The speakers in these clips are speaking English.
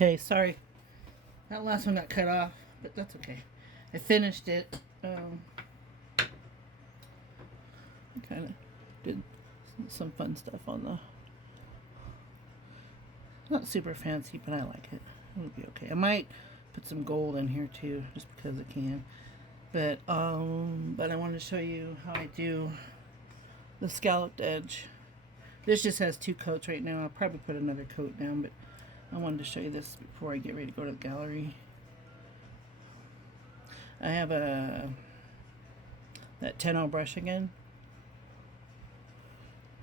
Okay, sorry. That last one got cut off, but that's okay. I finished it. Kind of did some fun stuff on the. Not super fancy, but I like it. It'll be okay. I might put some gold in here too, just because I can. But I wanted to show you how I do the scalloped edge. This just has 2 coats right now. I'll probably put another coat down, but I wanted to show you this before I get ready to go to the gallery. I have that 10-0 brush again.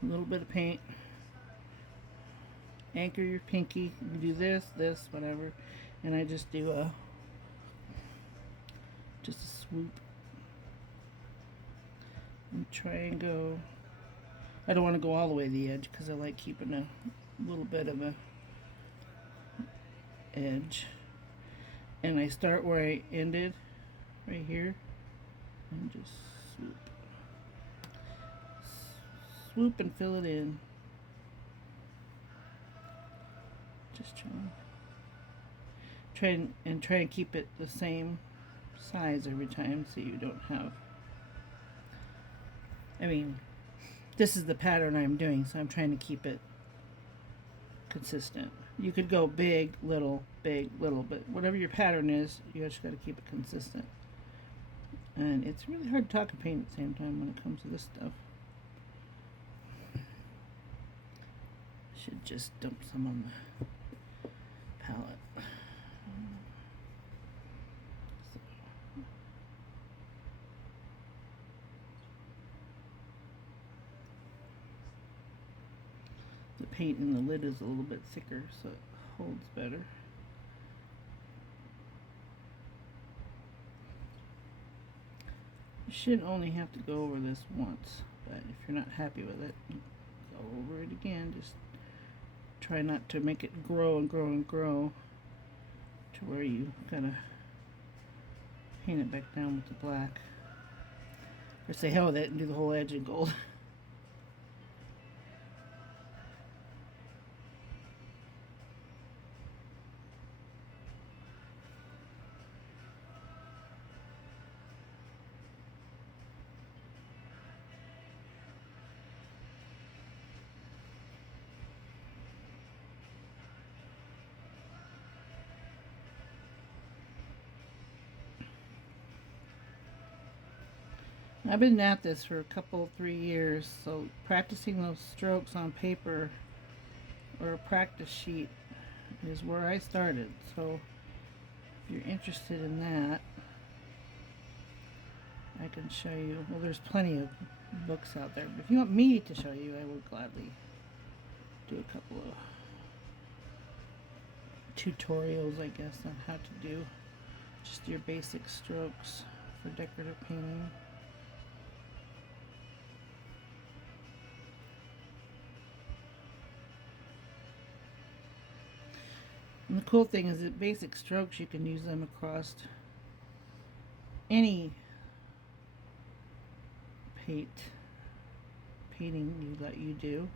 A little bit of paint. Anchor your pinky. You do this, whatever, and I just do a swoop and try and go. I don't want to go all the way to the edge because I like keeping a little bit of a edge. And I start where I ended, right here, and just swoop. Swoop and fill it in. Just try and keep it the same size every time, so you don't have. I mean, this is the pattern I'm doing, so I'm trying to keep it consistent. You could go big, little, but whatever your pattern is, you just got to keep it consistent. And it's really hard to talk and paint at the same time when it comes to this stuff. Should just dump some on the palette. The paint in the lid is a little bit thicker, so it holds better. You should only have to go over this once, but if you're not happy with it, go over it again. Just try not to make it grow and grow and grow to where you kind of paint it back down with the black. Or say hell with it and do the whole edge in gold. I've been at this for a couple, 3 years, so practicing those strokes on paper or a practice sheet is where I started. So if you're interested in that, I can show you. Well, there's plenty of books out there, but if you want me to show you, I would gladly do a couple of tutorials, I guess, on how to do just your basic strokes for decorative painting. And the cool thing is that basic strokes, you can use them across any painting that you do,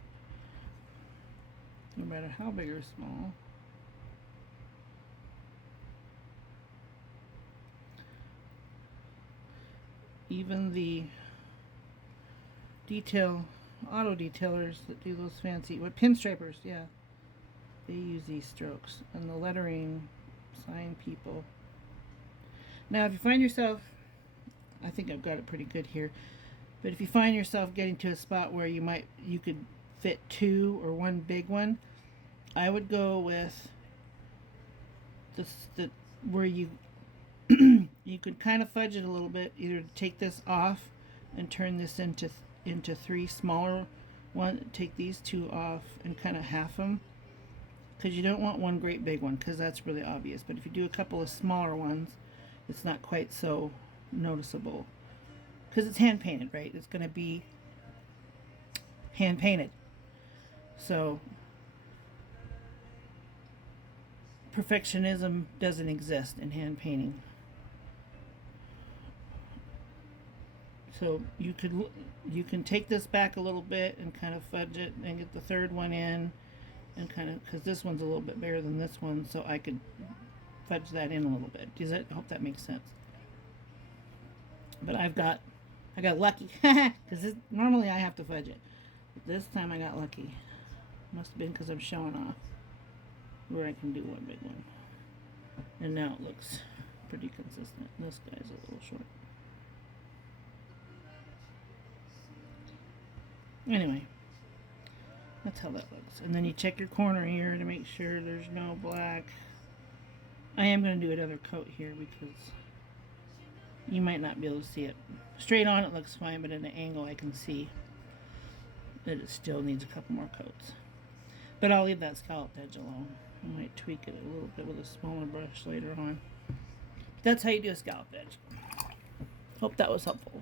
no matter how big or small. Even the auto detailers that do those fancy, pinstripers, yeah, they use these strokes, and the lettering sign people. Now, if you find yourself, I think I've got it pretty good here, but if you find yourself getting to a spot where you could fit 2 or 1 big one, I would go with where you you could kind of fudge it a little bit. Either take this off and turn this into 3 smaller ones. Take these 2 off and kind of half them, because you don't want one great big one, because that's really obvious. But if you do a couple of smaller ones, it's not quite so noticeable, because it's hand painted, right? It's going to be hand painted, so perfectionism doesn't exist in hand painting. So you can take this back a little bit and kind of fudge it and get the 3rd one in, and kind of, because this one's a little bit bigger than this one, so I could fudge that in a little bit. I hope that makes sense. But I got lucky because normally I have to fudge it. But this time I got lucky. Must have been because I'm showing off where I can do one big one. And now it looks pretty consistent. This guy's a little short. Anyway, that's how that looks. And then you check your corner here to make sure there's no black. I am going to do another coat here because you might not be able to see it. Straight on it looks fine, but at an angle I can see that it still needs a couple more coats. But I'll leave that scalloped edge alone. I might tweak it a little bit with a smaller brush later on. That's how you do a scalloped edge. Hope that was helpful.